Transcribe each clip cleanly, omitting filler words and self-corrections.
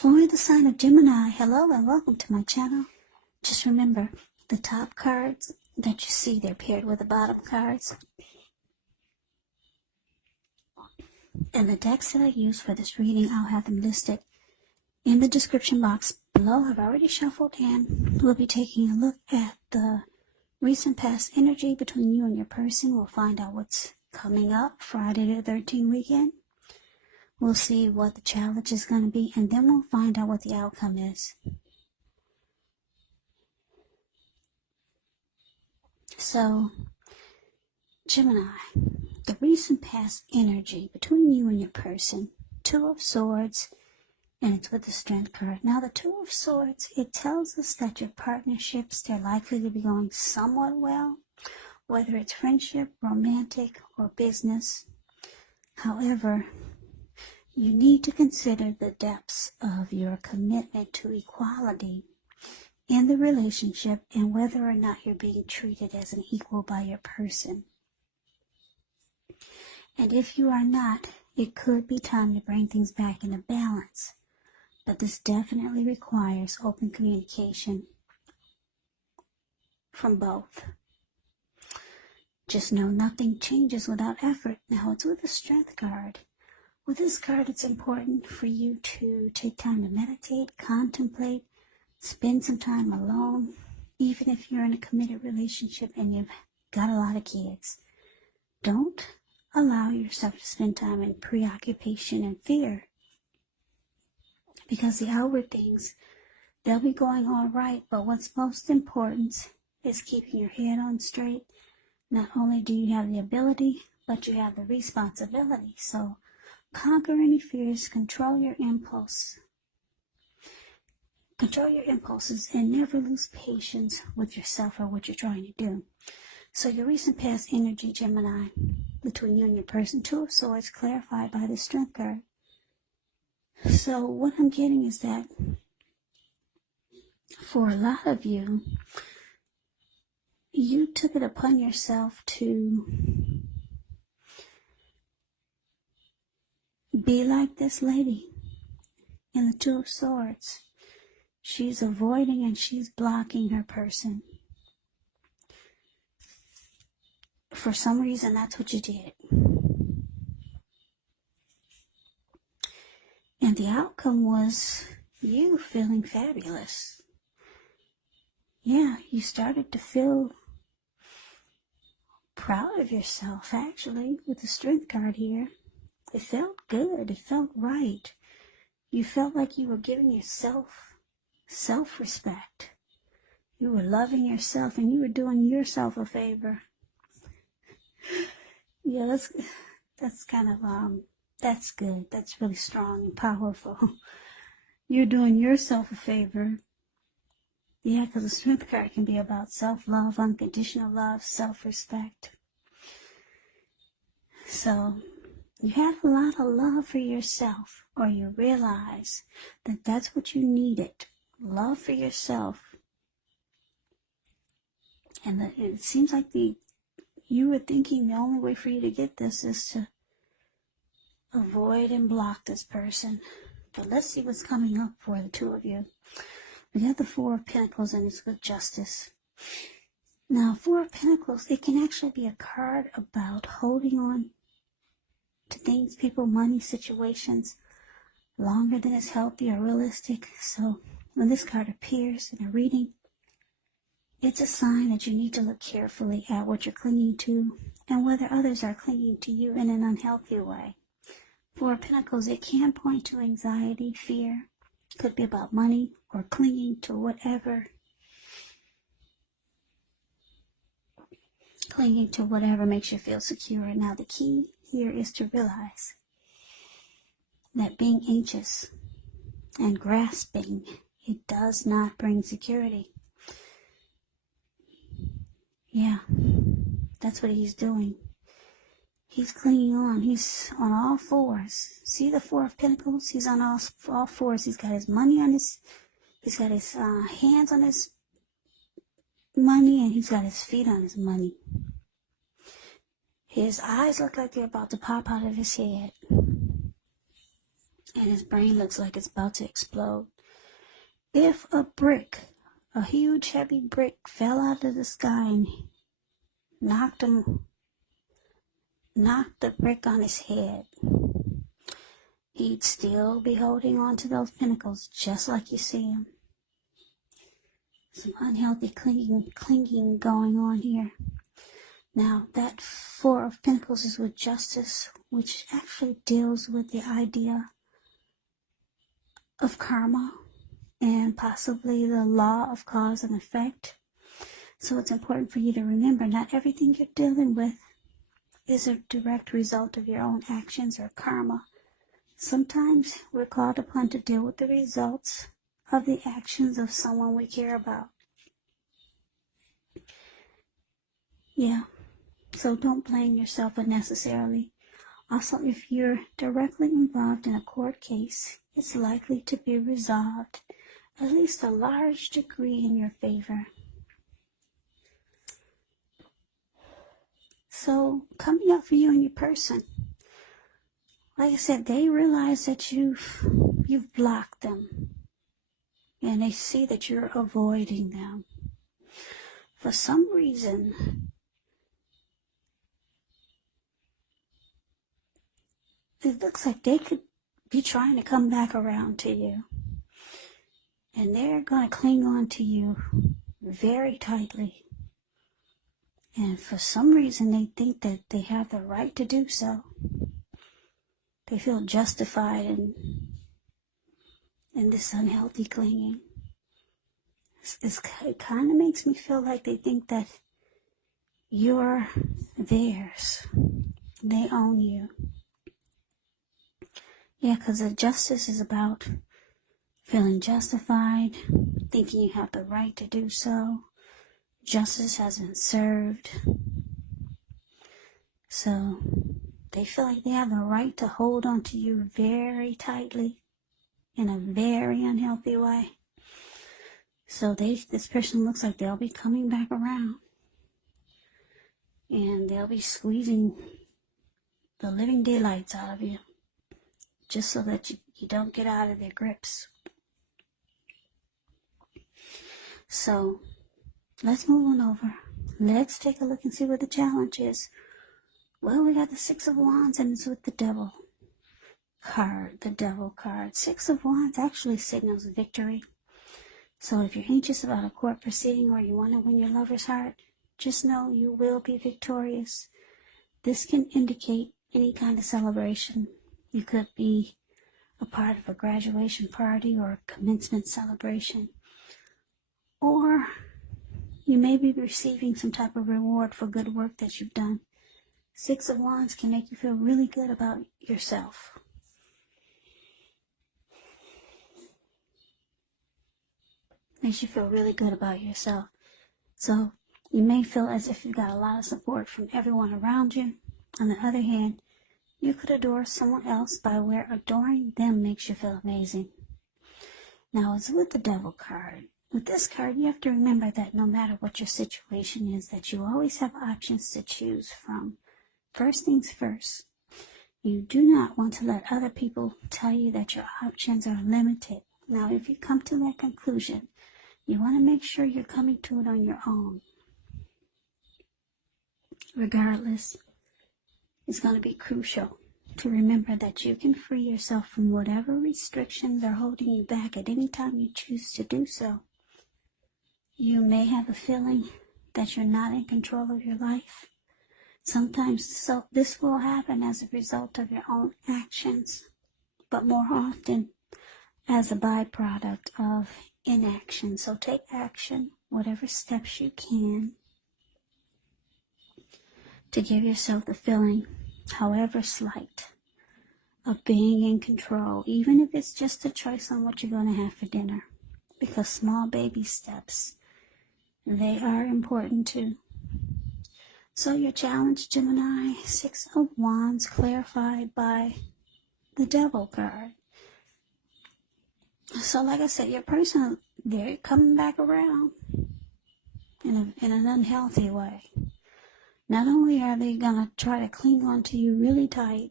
For the sign of Gemini, hello and welcome to my channel. Just remember, the top cards that you see, they're paired with the bottom cards. And the decks that I use for this reading, I'll have them listed in the description box below. I've already shuffled and we'll be taking a look at the recent past energy between you and your person. We'll find out what's coming up Friday the 13th weekend. We'll see what the challenge is going to be, and then we'll find out what the outcome is. So, Gemini, the recent past energy between you and your person, Two of Swords, and it's with the Strength card. Now, the Two of Swords, it tells us that your partnerships, they're likely to be going somewhat well, whether it's friendship, romantic, or business. However, you need to consider the depths of your commitment to equality in the relationship and whether or not you're being treated as an equal by your person. And if you are not, it could be time to bring things back into balance. But this definitely requires open communication from both. Just know nothing changes without effort. Now, it's with the Strength card. With this card, it's important for you to take time to meditate, contemplate, spend some time alone, even if you're in a committed relationship and you've got a lot of kids. Don't allow yourself to spend time in preoccupation and fear, because the outward things, they'll be going all right, but what's most important is keeping your head on straight. Not only do you have the ability, but you have the responsibility. So conquer any fears, control your impulses, and never lose patience with yourself or what you're trying to do. So your recent past energy, Gemini, between you and your person, Two of Swords, clarified by the Strength card. So what I'm getting is that for a lot of you, you took it upon yourself to be like this lady in the Two of Swords. She's avoiding and she's blocking her person. For some reason, that's what you did. And the outcome was you feeling fabulous. Yeah, you started to feel proud of yourself, actually, with the Strength card here. It felt good. It felt right. You felt like you were giving yourself self-respect. You were loving yourself and you were doing yourself a favor. Yeah, that's kind of, that's good. That's really strong and powerful. You're doing yourself a favor. Yeah, because the Strength card can be about self-love, unconditional love, self-respect. So you have a lot of love for yourself, or you realize that that's what you needed. Love for yourself. And it seems like you were thinking the only way for you to get this is to avoid and block this person. But let's see what's coming up for the two of you. We got the Four of Pentacles, and it's with Justice. Now, Four of Pentacles, it can actually be a card about holding on to things, people, money, situations, longer than is healthy or realistic. So when this card appears in a reading, it's a sign that you need to look carefully at what you're clinging to and whether others are clinging to you in an unhealthy way. Four of Pentacles, it can point to anxiety, fear. Could be about money or clinging to whatever. Clinging to whatever makes you feel secure. Now the key here is to realize that being anxious and grasping, it does not bring security. Yeah, that's what he's doing. He's clinging on. He's on all fours. See the Four of Pentacles? He's on all fours. He's got his money on he's got his hands on his money, and he's got his feet on his money. His eyes look like they're about to pop out of his head. and his brain looks like it's about to explode. If a brick, a huge heavy brick, fell out of the sky and knocked the brick on his head, he'd still be holding on to those pinnacles just like you see him. Some unhealthy clinging going on here. Now, that Four of Pentacles is with justice, which actually deals with the idea of karma and possibly the law of cause and effect. So it's important for you to remember not everything you're dealing with is a direct result of your own actions or karma. Sometimes we're called upon to deal with the results of the actions of someone we care about. Yeah, so don't blame yourself unnecessarily. Also, if you're directly involved in a court case, it's likely to be resolved, at least a large degree, in your favor. So, coming up for you and your person, like I said, they realize that you've blocked them, and they see that you're avoiding them. For some reason, it looks like they could be trying to come back around to you. And they're going to cling on to you very tightly. And for some reason, they think that they have the right to do so. They feel justified in this unhealthy clinging. It kind of makes me feel like they think that you're theirs. They own you. Yeah, because the justice is about feeling justified, thinking you have the right to do so. Justice has been served. So they feel like they have the right to hold on to you very tightly in a very unhealthy way. So this person looks like they'll be coming back around. And they'll be squeezing the living daylights out of you, just so that you don't get out of their grips. So, let's move on over. Let's take a look and see what the challenge is. Well, we got the Six of Wands, and it's with the Devil card, the Devil card. Six of Wands actually signals victory. So if you're anxious about a court proceeding or you want to win your lover's heart, just know you will be victorious. This can indicate any kind of celebration. You could be a part of a graduation party or a commencement celebration. Or you may be receiving some type of reward for good work that you've done. Six of Wands can make you feel really good about yourself. Makes you feel really good about yourself. So you may feel as if you've got a lot of support from everyone around you. On the other hand, you could adore someone else by where adoring them makes you feel amazing. Now, it's with the Devil card. With this card, you have to remember that no matter what your situation is, that you always have options to choose from. First things first, you do not want to let other people tell you that your options are limited. Now, if you come to that conclusion, you want to make sure you're coming to it on your own. Regardless, it's going to be crucial to remember that you can free yourself from whatever restrictions are holding you back at any time you choose to do so. You may have a feeling that you're not in control of your life. Sometimes this will happen as a result of your own actions, but more often as a byproduct of inaction. So take action, whatever steps you can, to give yourself the feeling, however slight, of being in control, even if it's just a choice on what you're going to have for dinner. Because small baby steps, they are important too. So your challenge, Gemini, Six of Wands, clarified by the Devil card. So like I said, your person, they're coming back around in an unhealthy way. Not only are they going to try to cling on to you really tight,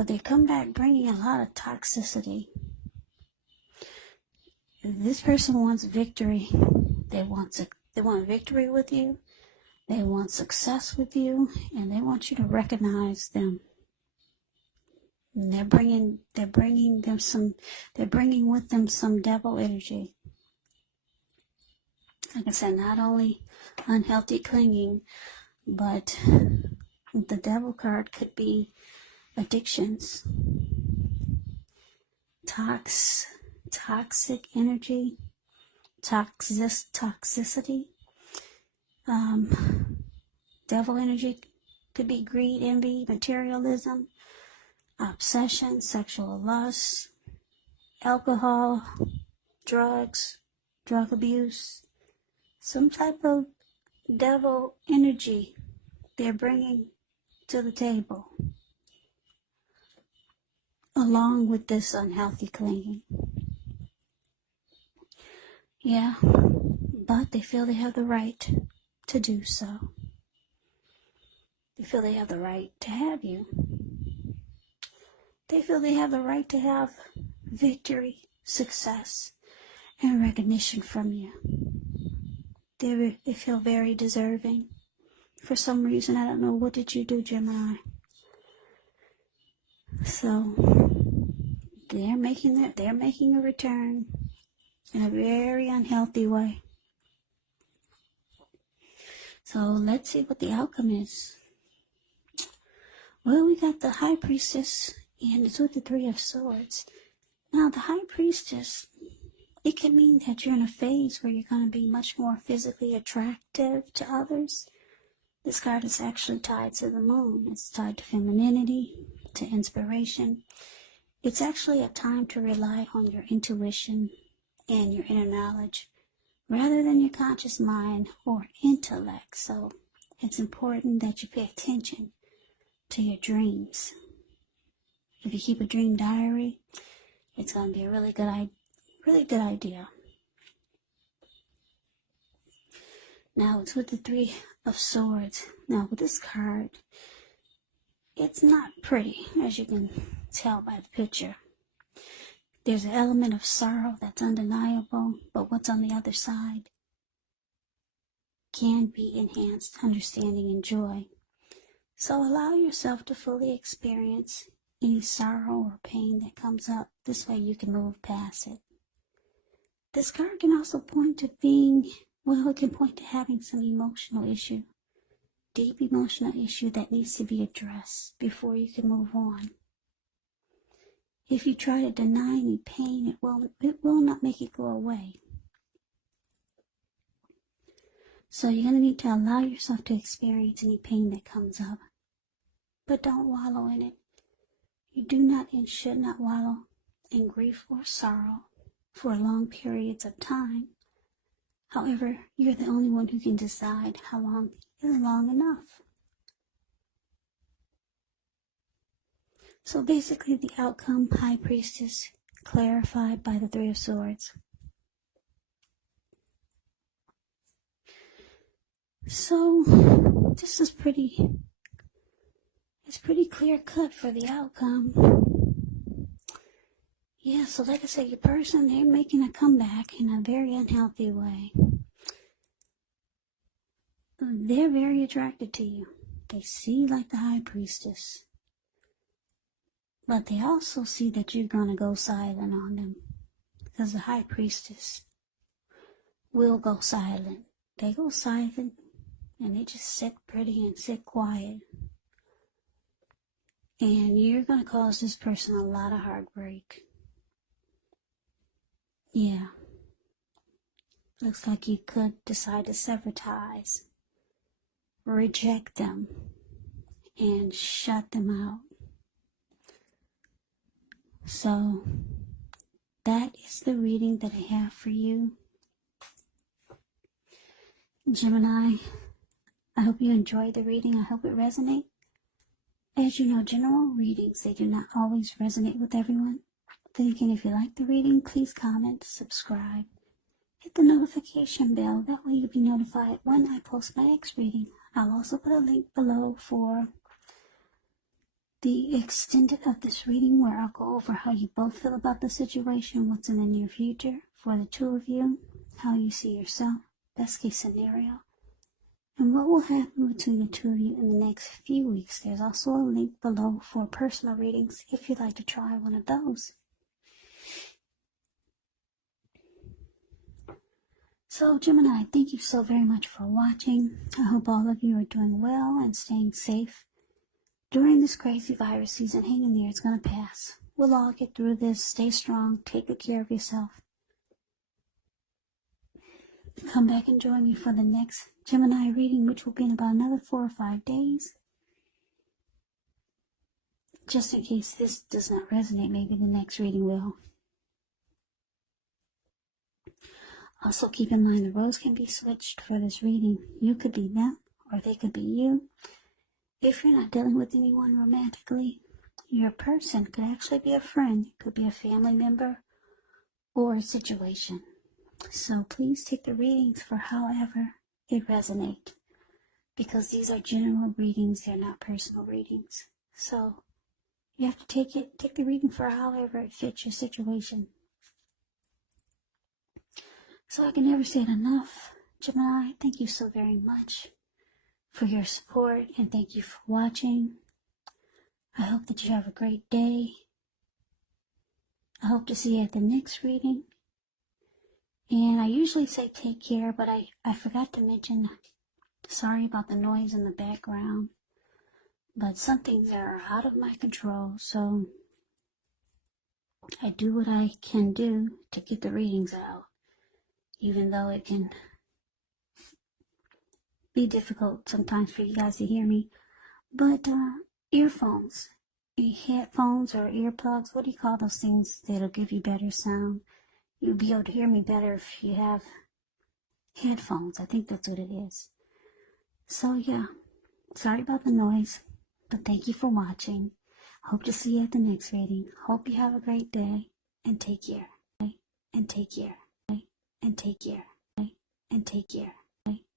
but they come back bringing a lot of toxicity. This person wants victory. They want victory with you. They want success with you, and they want you to recognize them. And they're bringing with them some devil energy. Like I said, not only unhealthy clinging, but the devil card could be addictions, toxic energy, toxicity. Devil energy could be greed, envy, materialism, obsession, sexual lust, alcohol, drugs, drug abuse, some type of devil energy they're bringing to the table, along with this unhealthy clinging. Yeah, but they feel they have the right to do so. They feel they have the right to have you. They feel they have the right to have victory, success, and recognition from you. They feel very deserving. For some reason, I don't know, what did you do, Gemini? So they're making a return in a very unhealthy way. So let's see what the outcome is. Well, we got the High Priestess, and it's with the Three of Swords. Now, the High Priestess, it can mean that you're in a phase where you're going to be much more physically attractive to others. This card is actually tied to the moon. It's tied to femininity, to inspiration. It's actually a time to rely on your intuition and your inner knowledge rather than your conscious mind or intellect. So it's important that you pay attention to your dreams. If you keep a dream diary, it's going to be a really good idea. Now it's with the Three of Swords. Now with this card, it's not pretty, as you can tell by the picture. There's an element of sorrow that's undeniable, but what's on the other side can be enhanced understanding and joy. So allow yourself to fully experience any sorrow or pain that comes up. This way you can move past it. This card can also point to it can point to having some emotional issue, deep emotional issue that needs to be addressed before you can move on. If you try to deny any pain, it will not make it go away. So you're going to need to allow yourself to experience any pain that comes up. But don't wallow in it. You do not and should not wallow in grief or sorrow for long periods of time. However, you're the only one who can decide how long is long enough. So basically the outcome, High Priestess, clarified by the Three of Swords. So this is it's pretty clear cut for the outcome. Yeah, so like I said, your person, they're making a comeback in a very unhealthy way. They're very attracted to you. They see like the High Priestess. But they also see that you're going to go silent on them. Because the High Priestess will go silent. They go silent and they just sit pretty and sit quiet. And you're going to cause this person a lot of heartbreak. Yeah. Looks like you could decide to sever ties, reject them, and shut them out. So that is the reading that I have for you, Gemini. I hope you enjoyed the reading. I hope it resonates. As you know, general readings, they do not always resonate with everyone. Then again, if you like the reading, please comment, subscribe, hit the notification bell. That way you'll be notified when I post my next reading. I'll also put a link below for the extended of this reading where I'll go over how you both feel about the situation, what's in the near future for the two of you, how you see yourself, best case scenario, and what will happen between the two of you in the next few weeks. There's also a link below for personal readings if you'd like to try one of those. So Gemini, thank you so very much for watching. I hope all of you are doing well and staying safe during this crazy virus season. Hang in there, it's going to pass. We'll all get through this. Stay strong. Take good care of yourself. Come back and join me for the next Gemini reading, which will be in about another 4 or 5 days. Just in case this does not resonate, maybe the next reading will. Also keep in mind the roles can be switched for this reading. You could be them or they could be you. If you're not dealing with anyone romantically, your person could actually be a friend. It could be a family member or a situation. So please take the readings for however it resonates, because these are general readings, they're not personal readings. So you have to take the reading for however it fits your situation. So I can never say it enough. Gemini, thank you so very much for your support, and thank you for watching. I hope that you have a great day. I hope to see you at the next reading. And I usually say take care, but I forgot to mention, sorry about the noise in the background, but some things are out of my control, so I do what I can do to get the readings out, even though it can be difficult sometimes for you guys to hear me. But earphones, headphones or earplugs, what do you call those things that'll give you better sound? You'll be able to hear me better if you have headphones. I think that's what it is. So yeah, sorry about the noise, but thank you for watching. Hope to see you at the next reading. Hope you have a great day, and take care. And take care. And take care. And take care.